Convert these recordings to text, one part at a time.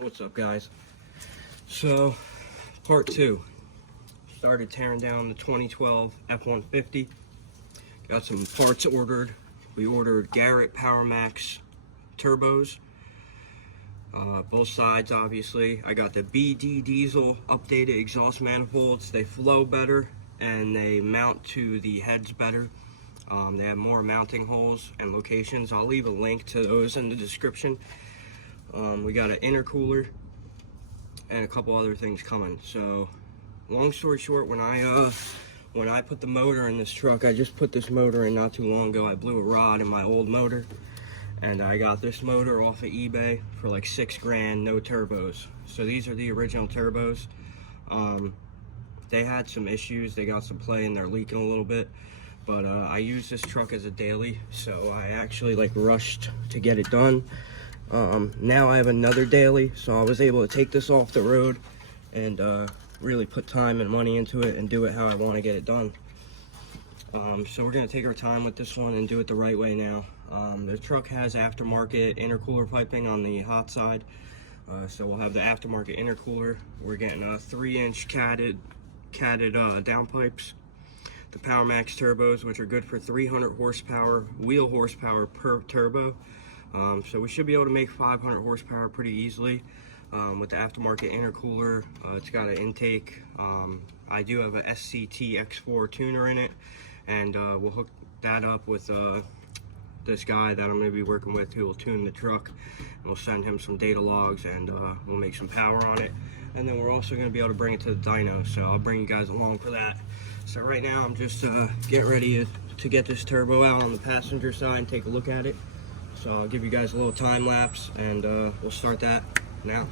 What's up, guys? So, part 2. Started tearing down the 2012 F150. Got some parts ordered. We ordered Garrett Power Max turbos. Both sides, obviously. I got the BD diesel updated exhaust manifolds. They flow better and they mount to the heads better. They have more mounting holes and locations. I'll leave a link to those in the description. We got an intercooler and a couple other things coming. So, long story short, when I put the motor in this truck, I just put this motor in not too long ago. I blew a rod in my old motor, and I got this motor off of eBay for like $6 grand, no turbos. So these are the original turbos. They had some issues. They got some play and they're leaking a little bit. But I use this truck as a daily, so I actually like rushed to get it done. Now I have another daily, so I was able to take this off the road and really put time and money into it and do it how I want to get it done. So we're going to take our time with this one and do it the right way now. The truck has aftermarket intercooler piping on the hot side, so we'll have the aftermarket intercooler. We're getting 3-inch catted downpipes. The Power Max turbos, which are good for 300 horsepower, wheel horsepower per turbo. So we should be able to make 500 horsepower pretty easily with the aftermarket intercooler. It's got an intake. I do have a SCT X4 tuner in it, and we'll hook that up with this guy that I'm going to be working with who will tune the truck. And we'll send him some data logs and we'll make some power on it. And then we're also going to be able to bring it to the dyno, so I'll bring you guys along for that. So right now I'm just getting ready to get this turbo out on the passenger side and take a look at it. So I'll give you guys a little time lapse and we'll start that now.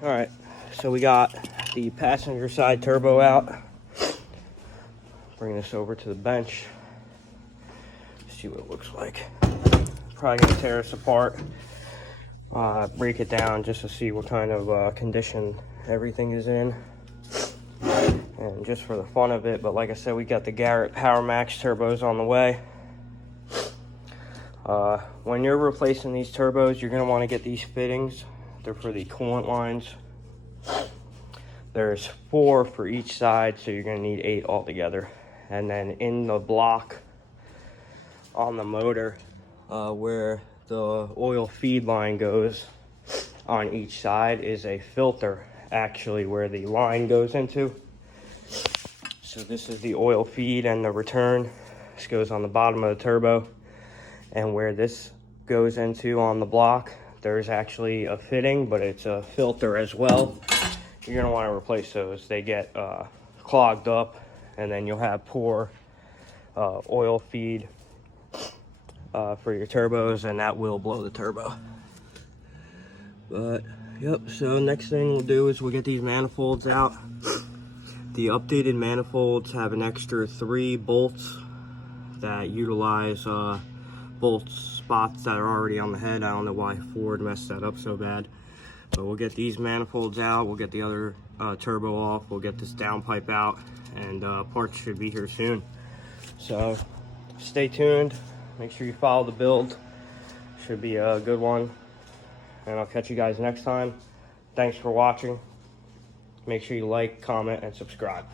Alright, so we got the passenger side turbo out. Bring this over to the bench. See what it looks like. Probably gonna tear this apart, break it down just to see what kind of condition everything is in. And just for the fun of it, but like I said, we got the Garrett Power Max turbos on the way. When you're replacing these turbos, you're gonna want to get these fittings. They're for the coolant lines. There's 4 for each side, so you're gonna need 8 altogether. And then in the block on the motor, where the oil feed line goes on each side is a filter, actually, where the line goes into. So this is the oil feed and the return. This goes on the bottom of the turbo. And where this goes into on the block, there's actually a fitting, but it's a filter as well. You're gonna wanna replace those. They get clogged up, and then you'll have poor oil feed for your turbos, and that will blow the turbo. But, yep, so next thing we'll do is we'll get these manifolds out. The updated manifolds have an extra 3 bolts that utilize bolt spots that are already on the head. I don't know why Ford messed that up so bad, but we'll get these manifolds out. We'll get the other turbo off. We'll get this downpipe out, and parts should be here soon. So stay tuned. Make sure you follow the build. Should be a good one, and I'll catch you guys next time. Thanks for watching. Make sure you like, comment, and subscribe.